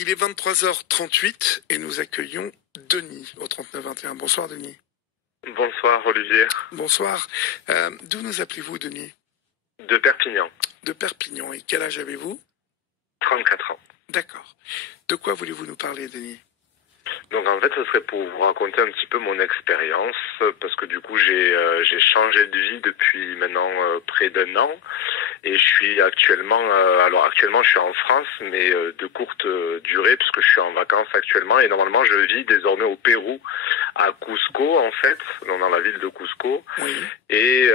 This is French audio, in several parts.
Il est 23h38 et nous accueillons Denis au 3921. Bonsoir Denis. Bonsoir Olivier. Bonsoir. D'où nous appelez-vous Denis? De Perpignan. De Perpignan. Et quel âge avez-vous? 34 ans. D'accord. De quoi voulez-vous nous parler Denis? Donc en fait, ce serait pour vous raconter un petit peu mon expérience, parce que du coup, j'ai changé de vie depuis maintenant près d'un an. Et je suis actuellement, actuellement je suis en France, mais de courte durée, puisque je suis en vacances actuellement. Et normalement, je vis désormais au Pérou, à Cusco en fait, donc dans la ville de Cusco. Oui. Et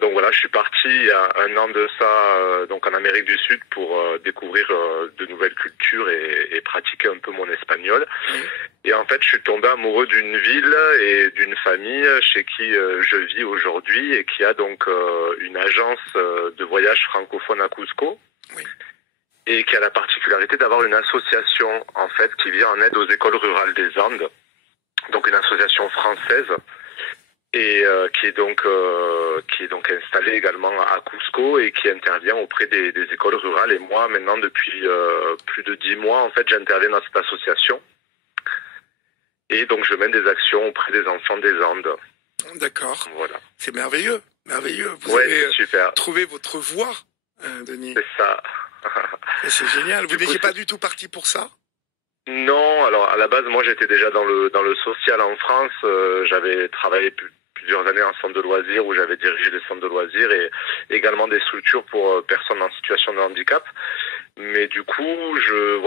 donc voilà, je suis parti il y a un an de ça, donc en Amérique du Sud, pour découvrir de nouvelles cultures et pratiquer un peu mon espagnol. Oui. Et en fait, je suis tombé amoureux d'une ville et d'une famille chez qui je vis aujourd'hui et qui a donc une agence de voyage francophone à Cusco. Oui. Et qui a la particularité d'avoir une association en fait qui vient en aide aux écoles rurales des Andes, donc une association française et qui est donc installée également à Cusco et qui intervient auprès des écoles rurales. Et moi, maintenant, depuis plus de 10 mois, en fait, j'interviens dans cette association. Et donc, je mène des actions auprès des enfants des Andes. D'accord. Voilà. C'est merveilleux. Merveilleux. Vous Ouais, avez super. trouvé votre voie, Denis. C'est ça. Et c'est génial. Vous Du coup, n'étiez pas du tout parti pour ça? Non, alors à la base, moi j'étais déjà dans le social en France. J'avais travaillé plusieurs années en centre de loisirs où j'avais dirigé des centres de loisirs et également des structures pour personnes en situation de handicap. Mais du coup,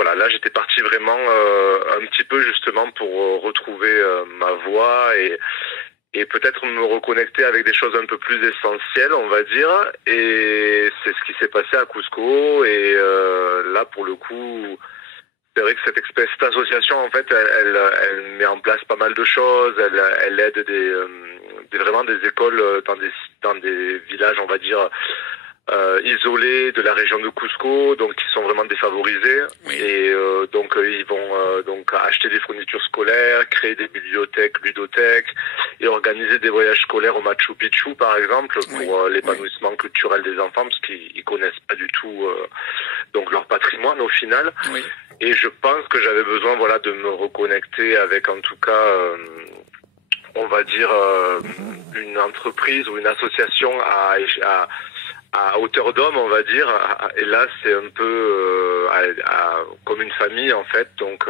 là j'étais parti vraiment un petit peu justement pour retrouver ma voie et peut-être me reconnecter avec des choses un peu plus essentielles, on va dire. Et c'est ce qui s'est passé à Cusco. Et là, pour le coup, c'est vrai que cette association, en fait, elle met en place pas mal de choses. Elle aide vraiment des écoles dans des villages, on va dire, isolés de la région de Cusco, donc qui sont vraiment défavorisés. Oui. Et donc ils vont donc acheter des fournitures scolaires, créer des bibliothèques, ludothèques et organiser des voyages scolaires au Machu Picchu, par exemple, pour l'épanouissement culturel des enfants, parce qu'ils connaissent pas du tout donc leur patrimoine au final. Oui. Et je pense que j'avais besoin, voilà, de me reconnecter avec, en tout cas, on va dire, une entreprise ou une association à hauteur d'homme, on va dire. Et là, c'est un peu comme une famille, en fait. Donc,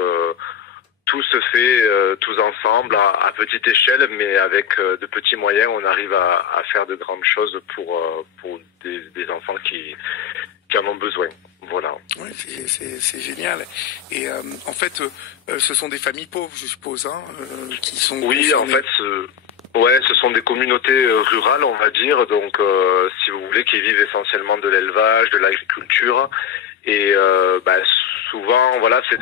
tout se fait tous ensemble, à petite échelle, mais avec de petits moyens, on arrive à faire de grandes choses pour des enfants qui en ont besoin. Voilà. Oui, c'est génial. Et en fait, ce sont des familles pauvres, je suppose, hein, qui sont Oui, concernées. en fait, ce sont des communautés rurales, on va dire, donc si vous voulez, qui vivent essentiellement de l'élevage, de l'agriculture, et souvent, voilà, c'est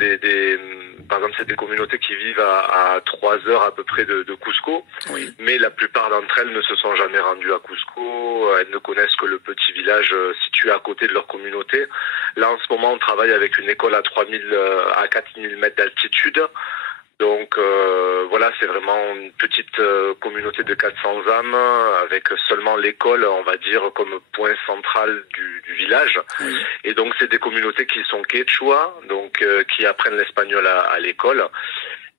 par exemple, c'est des communautés qui vivent à 3 heures à peu près de Cusco, Oui. mais la plupart d'entre elles ne se sont jamais rendues à Cusco, elles ne connaissent que le petit village situé à côté de leur communauté. Là, en ce moment, on travaille avec une école à 4000 mètres d'altitude. Donc voilà, c'est vraiment une petite communauté de 400 âmes avec seulement l'école, on va dire, comme point central du village. Oui. Et donc c'est des communautés qui sont quechua, donc qui apprennent l'espagnol à l'école.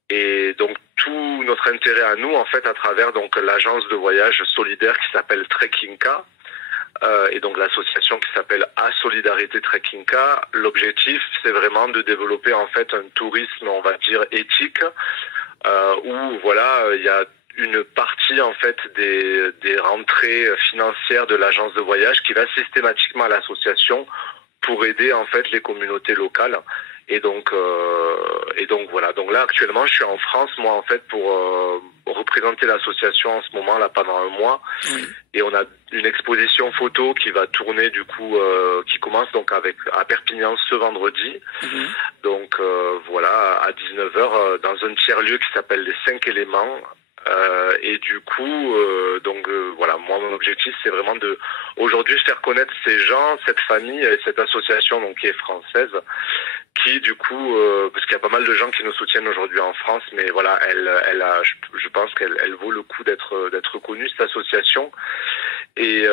Et donc tout notre intérêt à nous, en fait, à travers donc l'agence de voyage solidaire qui s'appelle Trekkinka, et donc l'association qui s'appelle A Solidarité Trekkinka, l'objectif c'est vraiment de développer en fait un tourisme, on va dire, éthique, où voilà, il y a une partie en fait des rentrées financières de l'agence de voyage qui va systématiquement à l'association pour aider en fait les communautés locales. Et donc voilà. Donc là actuellement je suis en France, moi en fait, pour représenter l'association en ce moment là pendant un mois. Oui. Et on a une exposition photo qui va tourner du coup, qui commence donc à Perpignan ce vendredi. Mhm. Donc voilà, à 19h dans un tiers-lieu qui s'appelle les 5 éléments. Et du coup, voilà, moi mon objectif c'est vraiment de aujourd'hui faire connaître ces gens, cette famille, et cette association donc qui est française, qui du coup, parce qu'il y a pas mal de gens qui nous soutiennent aujourd'hui en France, mais voilà, je pense qu'elle vaut le coup d'être connue, cette association. Et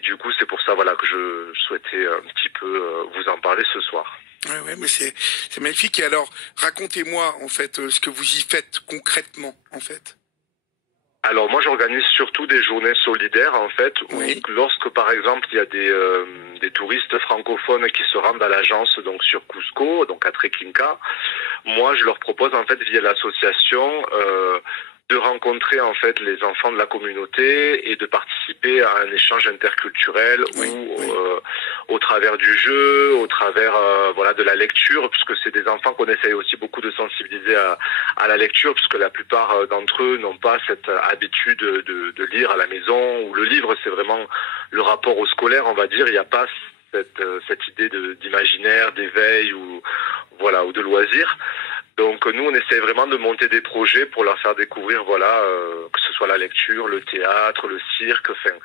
du coup c'est pour ça, voilà, que je souhaitais un petit peu vous en parler ce soir. Ouais, ouais, mais c'est magnifique. Et alors, racontez-moi en fait ce que vous y faites concrètement, en fait. Alors moi j'organise surtout des journées solidaires en fait où Oui, lorsque par exemple il y a des touristes francophones qui se rendent à l'agence donc sur Cusco donc à Trekinka, moi je leur propose en fait via l'association de rencontrer en fait les enfants de la communauté et de participer à un échange interculturel oui, où oui. au travers du jeu, au travers voilà de la lecture, puisque c'est des enfants qu'on essaye aussi beaucoup de sensibiliser à la lecture, puisque la plupart d'entre eux n'ont pas cette habitude de lire à la maison, où le livre c'est vraiment le rapport au scolaire, on va dire, il n'y a pas cette idée d'imaginaire, d'éveil ou voilà ou de loisir. Donc nous on essaie vraiment de monter des projets pour leur faire découvrir voilà que ce soit la lecture, le théâtre, le cirque, enfin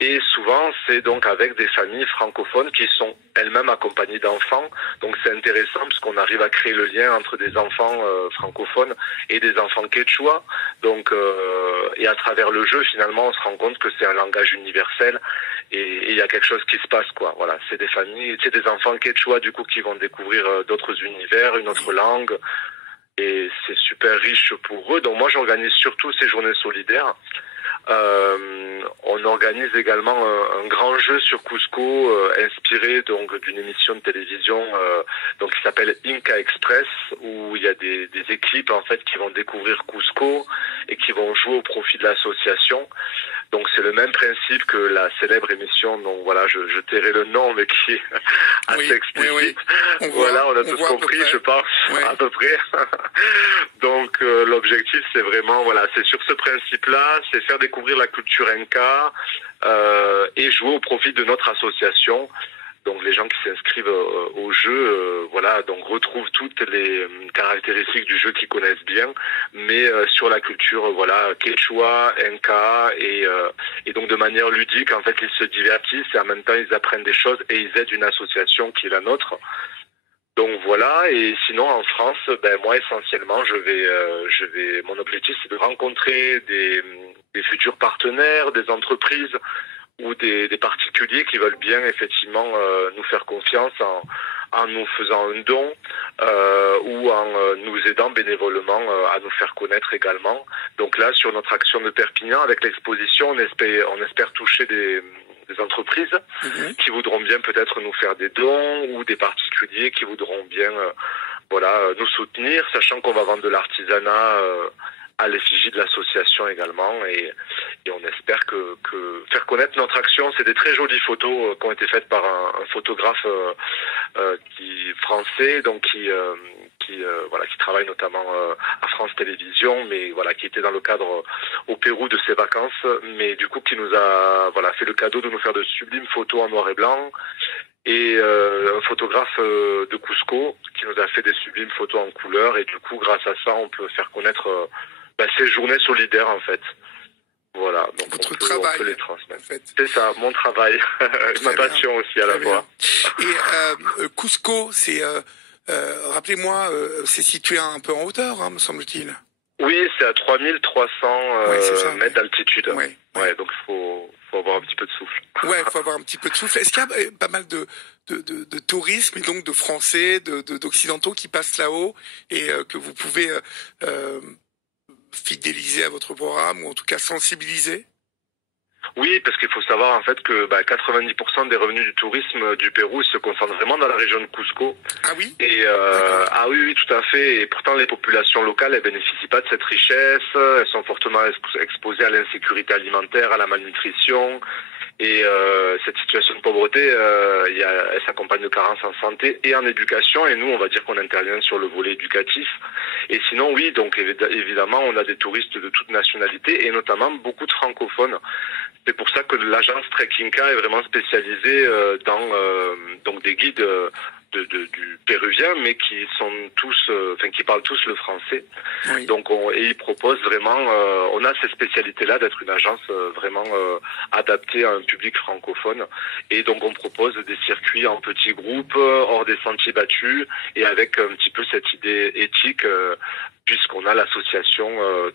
et souvent c'est donc avec des familles francophones qui sont elles-mêmes accompagnées d'enfants. Donc c'est intéressant parce qu'on arrive à créer le lien entre des enfants francophones et des enfants quechua. Donc et à travers le jeu finalement on se rend compte que c'est un langage universel et il y a quelque chose qui se passe quoi. Voilà, c'est des familles, c'est des enfants quechua du coup qui vont découvrir d'autres univers, une autre langue et c'est super riche pour eux. Donc moi j'organise surtout ces journées solidaires. On organise également un grand jeu sur Cusco inspiré donc d'une émission de télévision donc qui s'appelle Inca Express où il y a des équipes en fait qui vont découvrir Cusco et qui vont jouer au profit de l'association. Donc c'est le même principe que la célèbre émission, donc voilà, je tairai le nom, mais qui est assez Oui, oui, explicite. oui. On Voilà, voit, on a on tous voit à peu compris, je près. pense, Ouais. à peu près. Donc l'objectif, c'est vraiment, voilà, c'est sur ce principe-là, c'est faire découvrir la culture inca et jouer au profit de notre association. Donc les gens qui s'inscrivent au jeu, voilà, donc retrouvent toutes les caractéristiques du jeu qu'ils connaissent bien, mais sur la culture, voilà, quechua, inca, et donc de manière ludique, en fait, ils se divertissent et en même temps ils apprennent des choses et ils aident une association qui est la nôtre. Donc voilà, et sinon en France, ben moi essentiellement, mon objectif c'est de rencontrer des futurs partenaires, des entreprises ou des particuliers qui veulent bien effectivement nous faire confiance en nous faisant un don ou en nous aidant bénévolement à nous faire connaître également. Donc là, sur notre action de Perpignan, avec l'exposition, on espère toucher des entreprises Mhm. qui voudront bien peut-être nous faire des dons ou des particuliers qui voudront bien voilà nous soutenir, sachant qu'on va vendre de l'artisanat à l'effigie de l'association également et on espère que faire connaître notre action, c'est des très jolies photos qui ont été faites par un photographe qui français donc voilà qui travaille notamment à France Télévisions mais voilà qui était dans le cadre au Pérou de ses vacances mais du coup qui nous a voilà fait le cadeau de nous faire de sublimes photos en noir et blanc et un photographe de Cusco qui nous a fait des sublimes photos en couleur et du coup grâce à ça on peut faire connaître ces journées solidaires en fait. Voilà, donc Votre on peut travail, les en transmettre. fait. C'est ça, mon travail, ma Très bien, passion aussi à la très bien. fois. Et Cusco, c'est, rappelez-moi, c'est situé un peu en hauteur, hein, me semble-t-il. Oui, c'est à 3300 Ouais, c'est ça. mètres d'altitude. Ouais, ouais. Ouais, donc faut avoir un petit peu de souffle. Ouais, faut avoir un petit peu de souffle. Est-ce qu'il y a pas mal de tourisme et donc de Français, d'Occidentaux qui passent là-haut et que vous pouvez euh, fidéliser à votre programme ou en tout cas sensibiliser? Oui, parce qu'il faut savoir en fait que 90% des revenus du tourisme du Pérou ils se concentrent vraiment dans la région de Cusco. Ah oui? Et D'accord. ah oui, oui, tout à fait. Et pourtant, les populations locales, elles bénéficient pas de cette richesse. Elles sont fortement exposées à l'insécurité alimentaire, à la malnutrition. Et cette situation de pauvreté, elle s'accompagne de carences en santé et en éducation. Et nous, on va dire qu'on intervient sur le volet éducatif. Et sinon, oui, donc évidemment, on a des touristes de toute nationalité et notamment beaucoup de francophones. C'est pour ça que l'agence Trekinka est vraiment spécialisée dans donc des guides du péruvien, mais qui sont tous, qui parlent tous le français. Oui. Donc, et ils proposent vraiment, on a cette spécialité-là d'être une agence vraiment adaptée à un public francophone. Et donc, on propose des circuits en petits groupes, hors des sentiers battus, et avec un petit peu cette idée éthique. Puisqu'on a l'association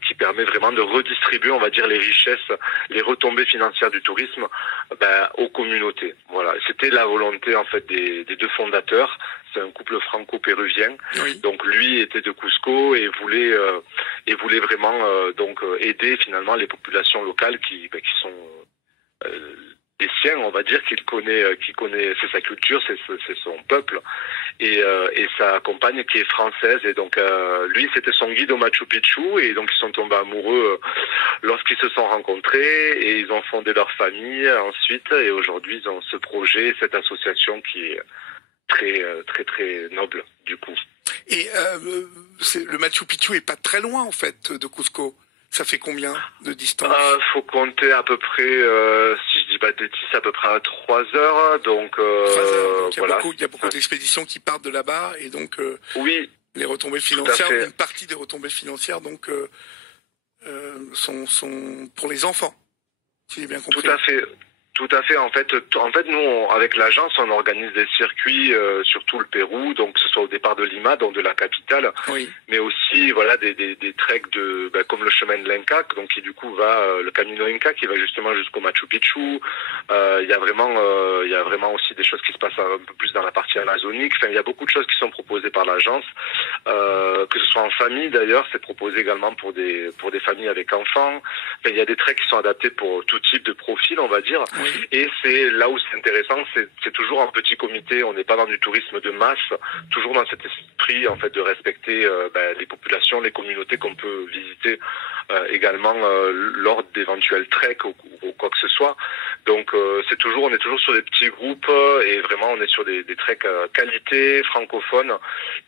qui permet vraiment de redistribuer, on va dire, les richesses, les retombées financières du tourisme aux communautés. Voilà, c'était la volonté en fait des deux fondateurs, c'était un couple franco-péruvien. Oui. Donc lui était de Cusco et voulait vraiment donc aider finalement les populations locales qui sont des siens, on va dire, qu'il connaît, c'est sa culture, c'est son peuple, et sa compagne qui est française. Et donc lui, c'était son guide au Machu Picchu, et donc ils sont tombés amoureux lorsqu'ils se sont rencontrés, et ils ont fondé leur famille ensuite, et aujourd'hui ils ont ce projet, cette association qui est très très très noble du coup. Et le Machu Picchu est pas très loin en fait de Cusco. Ça fait combien de distance? Faut compter à peu près, si je dis pas de bêtises, à peu près à 3 heures. Donc, 3 heures. Donc voilà. il y a beaucoup d'expéditions qui partent de là-bas et donc Oui, les retombées financières, une partie des retombées financières donc sont pour les enfants, si j'ai bien compris. tout à fait. Tout à fait. En fait, nous, avec l'agence, on organise des circuits sur tout le Pérou, donc que ce soit au départ de Lima, donc de la capitale, oui. mais aussi voilà des treks comme le chemin de l'Inca, donc qui du coup va le Camino Inca qui va justement jusqu'au Machu Picchu. Il y a vraiment aussi des choses qui se passent un peu plus dans la partie amazonique. Enfin, il y a beaucoup de choses qui sont proposées par l'agence, que ce soit en famille d'ailleurs, c'est proposé également pour des familles avec enfants. Enfin, il y a des treks qui sont adaptés pour tout type de profil, on va dire. Oui. Et c'est là où c'est intéressant, c'est toujours en petit comité, on n'est pas dans du tourisme de masse, toujours dans cet esprit en fait de respecter les populations, les communautés qu'on peut visiter également lors d'éventuels treks ou quoi que ce soit. Donc on est toujours sur des petits groupes et vraiment on est sur des treks qualité, francophones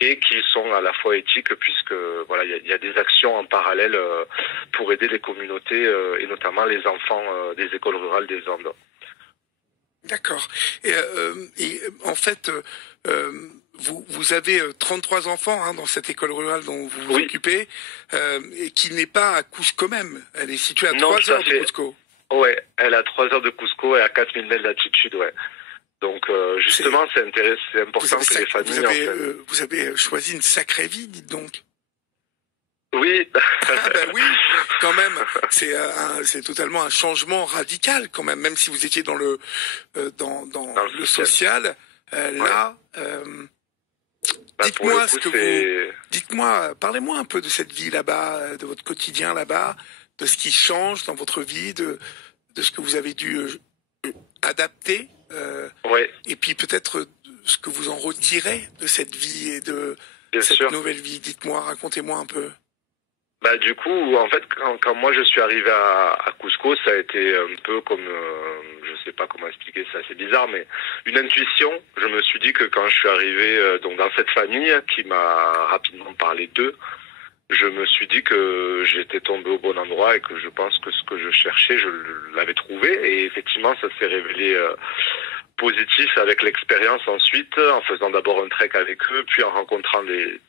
et qui sont à la fois éthiques puisque voilà il y a des actions en parallèle pour aider les communautés et notamment les enfants des écoles rurales des Andes. D'accord. Et en fait, vous avez 33 enfants dans cette école rurale dont vous vous occupez, et qui n'est pas à Cusco même. Elle est située à 3 heures de Cusco. Ouais, elle est à 3 heures de Cusco et à 4000 mètres d'altitude, ouais. Donc justement, c'est important que les familles... Vous avez choisi une sacrée vie, dites donc. Oui. Oui, quand même. C'est totalement un changement radical quand même si vous étiez dans le social. Là, dites-moi parlez-moi un peu de cette vie là-bas, de votre quotidien là-bas, de ce qui change dans votre vie, de ce que vous avez dû adapter. Et puis peut-être ce que vous en retirez de cette vie et de cette nouvelle vie. Dites-moi, racontez-moi un peu. Du coup, en fait, quand moi je suis arrivé à Cusco, ça a été un peu comme, je sais pas comment expliquer, c'est assez bizarre, mais une intuition. Je me suis dit que quand je suis arrivé donc dans cette famille qui m'a rapidement parlé d'eux, je me suis dit que j'étais tombé au bon endroit et que je pense que ce que je cherchais, je l'avais trouvé. Et effectivement, ça s'est révélé positif avec l'expérience ensuite, en faisant d'abord un trek avec eux, puis en rencontrant les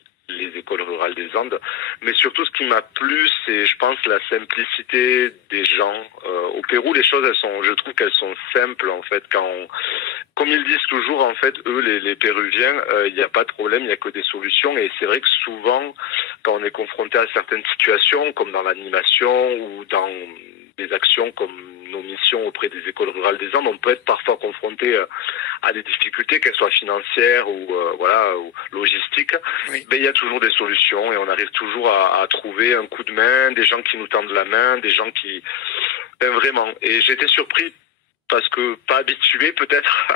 écoles rurales des Andes. Mais surtout, ce qui m'a plu, c'est, je pense, la simplicité des gens. Au Pérou, les choses, je trouve qu'elles sont simples, en fait. Comme ils disent toujours, en fait, eux, les Péruviens, il n'y a pas de problème, il n'y a que des solutions. Et c'est vrai que souvent, quand on est confronté à certaines situations, comme dans l'animation ou dans des actions comme nos missions auprès des écoles rurales des Andes, on peut être parfois confronté à des difficultés, qu'elles soient financières ou ou logistiques. Oui. Mais il y a toujours des solutions et on arrive toujours à trouver un coup de main, des gens qui nous tendent la main, des gens qui... vraiment. Et j'étais surpris parce que pas habitué peut-être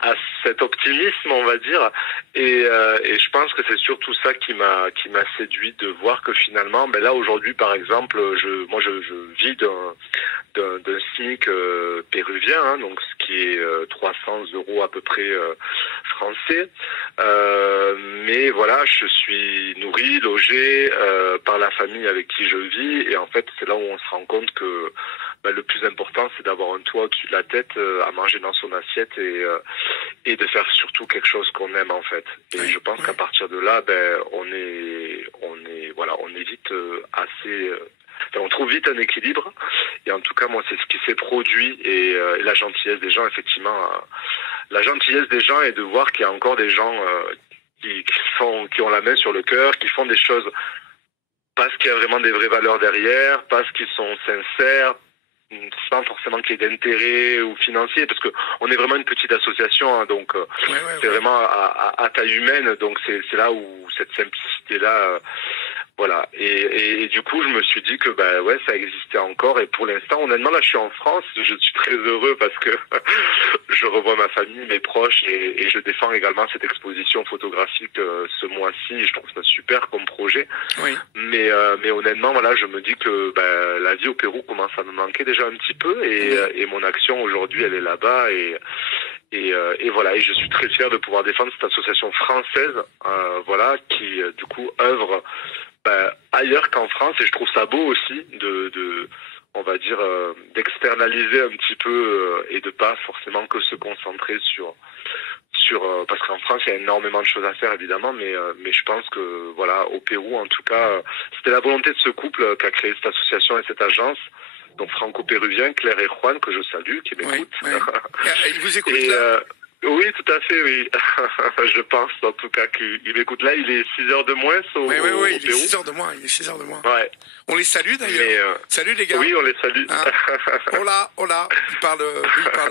à cet optimisme, on va dire, et je pense que c'est surtout ça qui m'a séduit, de voir que finalement, là aujourd'hui par exemple, je vis d'un SMIC péruvien, donc ce qui est 300 € à peu près français, mais voilà, je suis nourri, logé par la famille avec qui je vis, et en fait c'est là où on se rend compte que le plus important, c'est d'avoir un toit au-dessus de la tête, à manger dans son assiette et de faire surtout quelque chose qu'on aime en fait. Et je pense qu'à partir de là, on est vite assez. On trouve vite un équilibre. Et en tout cas, moi, c'est ce qui s'est produit et la gentillesse des gens, effectivement, la gentillesse des gens et de voir qu'il y a encore des gens qui ont la main sur le cœur, qui font des choses parce qu'il y a vraiment des vraies valeurs derrière, parce qu'ils sont sincères. sans forcément qu'il y ait d'intérêt ou financier, parce que on est vraiment une petite association, hein, donc c'est vraiment à taille humaine, donc c'est là où cette simplicité-là, voilà. Et du coup, je me suis dit que bah ouais, ça existait encore. Et pour l'instant, honnêtement, là, je suis en France. Je suis très heureux parce que je revois ma famille, mes proches, et je défends également cette exposition photographique ce mois-ci. Et je trouve ça super comme projet. Oui. Mais honnêtement, voilà, je me dis que bah, la vie au Pérou commence à me manquer déjà un petit peu, et mon action aujourd'hui, elle est là-bas, et voilà, et je suis très fier de pouvoir défendre cette association française, voilà, qui du coup œuvre ailleurs qu'en France, et je trouve ça beau aussi de on va dire d'externaliser un petit peu et de pas forcément que se concentrer sur parce qu'en France il y a énormément de choses à faire évidemment, mais je pense que voilà, au Pérou en tout cas, c'était la volonté de ce couple qui a créé cette association et cette agence. Donc franco-péruvien, Claire et Juan, que je salue, qui m'écoutent. Oui. Ils vous écoutent là. Oui, tout à fait, oui. Je pense en tout cas qu'il m'écoute là. Il est 6 heures de moins au Pérou. Il est 6 heures de moins. Il est 6 heures de moins. Ouais. On les salue d'ailleurs. Salut les gars. Oui, on les salue. Hein, hola. Il parle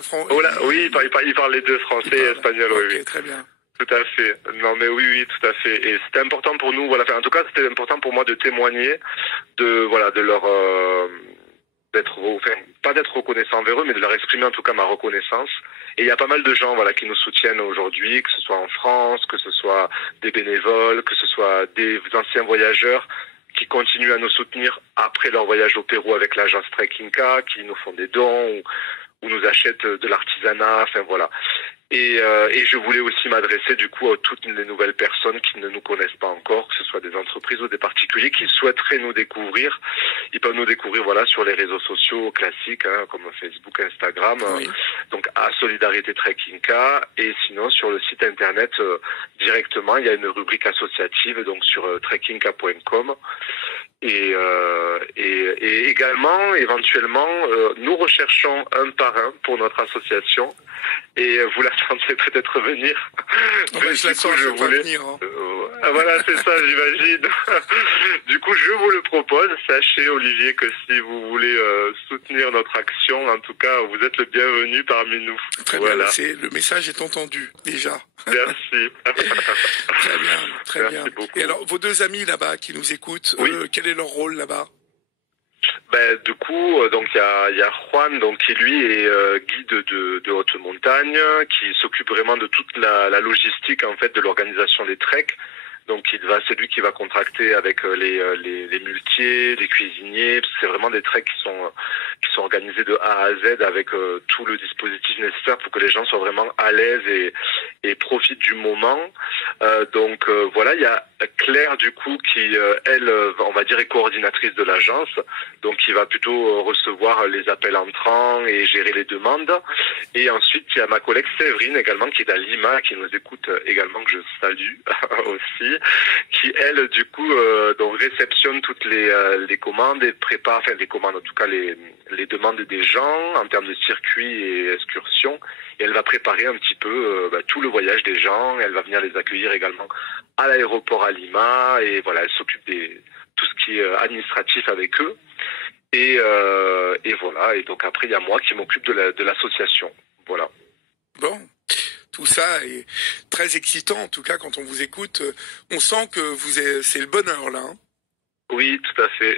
français. Oui, il parle les deux, français et espagnol. Ok, oui. très bien. Tout à fait. Non, mais oui, tout à fait. Et c'était important pour nous. Voilà. Enfin, en tout cas, c'était important pour moi de témoigner de leur pas d'être reconnaissant envers eux, mais de leur exprimer en tout cas ma reconnaissance. Et il y a pas mal de gens, voilà, qui nous soutiennent aujourd'hui, que ce soit en France, que ce soit des bénévoles, que ce soit des anciens voyageurs qui continuent à nous soutenir après leur voyage au Pérou avec l'agence Trekkinka, qui nous font des dons ou nous achètent de l'artisanat, enfin voilà. Et je voulais aussi m'adresser du coup à toutes les nouvelles personnes qui ne nous connaissent pas encore, que ce soit des entreprises ou des particuliers qui souhaiteraient nous découvrir. Ils peuvent nous découvrir voilà sur les réseaux sociaux classiques, hein, comme Facebook, Instagram, Oui. donc à Solidarité Trekkinka, et sinon sur le site internet directement, il y a une rubrique associative donc sur trekkinka.com. Et également, éventuellement, nous recherchons un parrain pour notre association. Et vous la sentez peut-être venir. Je la sens venir. Hein. Voilà, c'est ça, j'imagine. Du coup, je vous le propose. Sachez, Olivier, que si vous voulez soutenir notre action, en tout cas, vous êtes le bienvenu parmi nous. Très bien, le message est entendu, déjà. Merci. Très bien. Beaucoup. Et alors, vos deux amis là-bas qui nous écoutent, quel est leur rôle là-bas? Du coup, donc il y a Juan, donc qui lui est guide de haute montagne, qui s'occupe vraiment de toute la logistique en fait de l'organisation des treks. Donc c'est lui qui va contracter avec les muletiers, les cuisiniers, parce que c'est vraiment des treks qui sont organisés de A à Z avec tout le dispositif nécessaire pour que les gens soient vraiment à l'aise et profitent du moment. Donc voilà, il y a Claire du coup qui elle, on va dire, est coordinatrice de l'agence, donc qui va plutôt recevoir les appels entrants et gérer les demandes. Et ensuite il y a ma collègue Séverine également qui est à Lima, qui nous écoute également, que je salue aussi, qui elle du coup donc réceptionne toutes les commandes et prépare, enfin les commandes en tout cas les demandes des gens en termes de circuits et excursions, et elle va préparer un petit peu tout le voyage des gens. Elle va venir les accueillir également à l'aéroport à Lima, et voilà, elle s'occupe de tout ce qui est administratif avec eux, et voilà. Et donc après il y a moi qui m'occupe de l'association. Voilà. Bon. Tout ça est très excitant, en tout cas, quand on vous écoute. On sent que c'est le bonheur, là. Hein. Oui, tout à fait.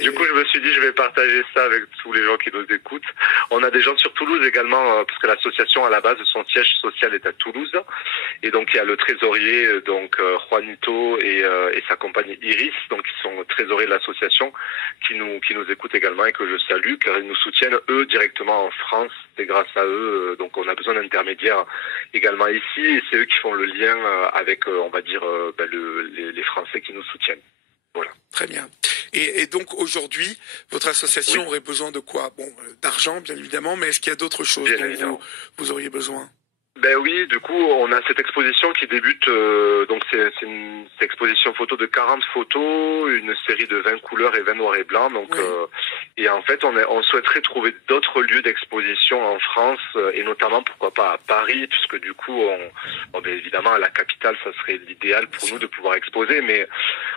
Du coup, je me suis dit, je vais partager ça avec tous les gens qui nous écoutent. On a des gens sur Toulouse également, parce que l'association, à la base, son siège social est à Toulouse. Et donc, il y a le trésorier, donc Juanito et sa compagne Iris, donc qui sont trésoriers de l'association, qui nous écoutent également et que je salue, car ils nous soutiennent, eux, directement en France. C'est grâce à eux, donc on a besoin d'intermédiaires également ici, et c'est eux qui font le lien avec, on va dire, les Français qui nous soutiennent. Voilà. Très bien. Et donc aujourd'hui, votre association aurait besoin de quoi? Bon, d'argent bien évidemment, mais est-ce qu'il y a d'autres choses dont vous auriez besoin? Ben oui, du coup, on a cette exposition qui débute, donc c'est une exposition photo de 40 photos, une série de 20 couleurs et 20 noirs et blancs, donc et en fait on souhaiterait trouver d'autres lieux d'exposition en France, et notamment pourquoi pas à Paris, puisque du coup bien évidemment à la capitale ça serait l'idéal pour nous de pouvoir exposer, mais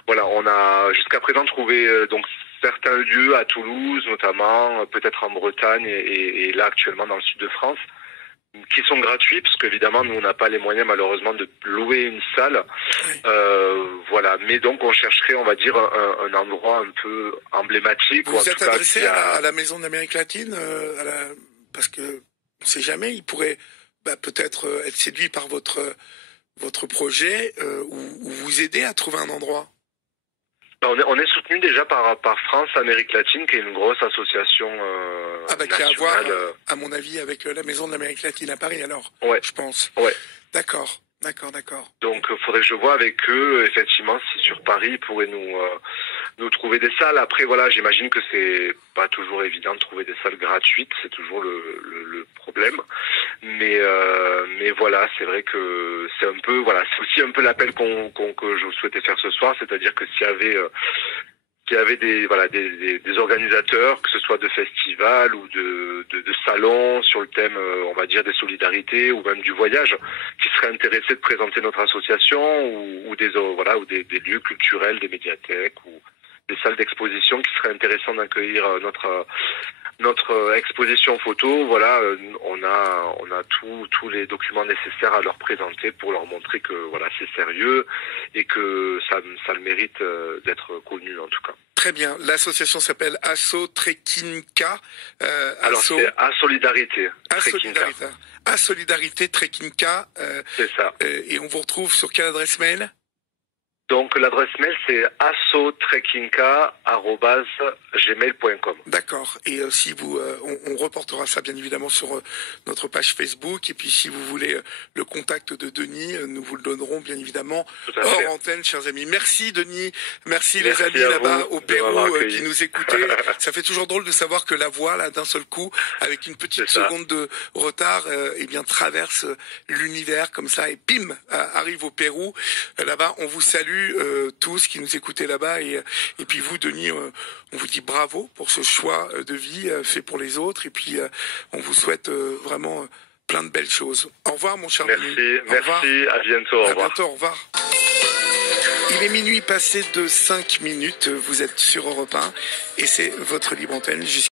voilà, on a jusqu'à présent trouvé donc certains lieux à Toulouse notamment, peut-être en Bretagne et là actuellement dans le sud de France, qui sont gratuits parce qu'évidemment nous on n'a pas les moyens malheureusement de louer une salle. Oui. Voilà, mais donc on chercherait, on va dire, un endroit un peu emblématique. Vous ou en vous êtes tout cas adressé qui à la Maison d'Amérique latine, parce que on ne sait jamais, ils pourraient peut-être être séduits par votre projet ou vous aider à trouver un endroit. On est soutenu déjà par France Amérique latine, qui est une grosse association Qui a à voir, nationale. à mon avis, avec la Maison de l'Amérique latine à Paris, alors, Ouais, je pense. ouais. D'accord. Donc, faudrait que je vois avec eux, effectivement, si sur Paris, ils pourraient nous trouver des salles. Après, voilà, j'imagine que c'est pas toujours évident de trouver des salles gratuites, c'est toujours le problème. Mais voilà, c'est vrai que c'est un peu, voilà, c'est aussi un peu l'appel que je souhaitais faire ce soir, c'est-à-dire que s'il y avait des organisateurs, que ce soit de festivals ou de salons sur le thème, on va dire, des solidarités ou même du voyage, qui seraient intéressés de présenter notre association ou des lieux culturels, des médiathèques ou des salles d'exposition qui seraient intéressants d'accueillir notre exposition photo. Voilà, on a tous les documents nécessaires à leur présenter pour leur montrer que voilà, c'est sérieux et que ça le mérite d'être connu en tout cas. Très bien. L'association s'appelle Asso Trekinka. Alors c'est à Solidarité. À Solidarité Trekinka. C'est ça. Et on vous retrouve sur quelle adresse mail? Donc l'adresse mail c'est assotrekinka@gmail.com. D'accord. Et si vous, on reportera ça bien évidemment sur notre page Facebook. Et puis si vous voulez le contact de Denis, nous vous le donnerons bien évidemment hors antenne, chers amis. Merci Denis. Merci les amis là-bas au Pérou qui nous écoutaient. Ça fait toujours drôle de savoir que la voix là d'un seul coup, avec une petite seconde de retard, traverse l'univers comme ça et bim arrive au Pérou. Là-bas, on vous salue. Tous qui nous écoutez là-bas et puis vous Denis, on vous dit bravo pour ce choix de vie fait pour les autres et puis on vous souhaite vraiment plein de belles choses. Au revoir mon cher Denis. Merci, à bientôt, au revoir. Au revoir. Il est minuit passé de 5 minutes, vous êtes sur Europe 1 et c'est votre libre antenne jusqu'à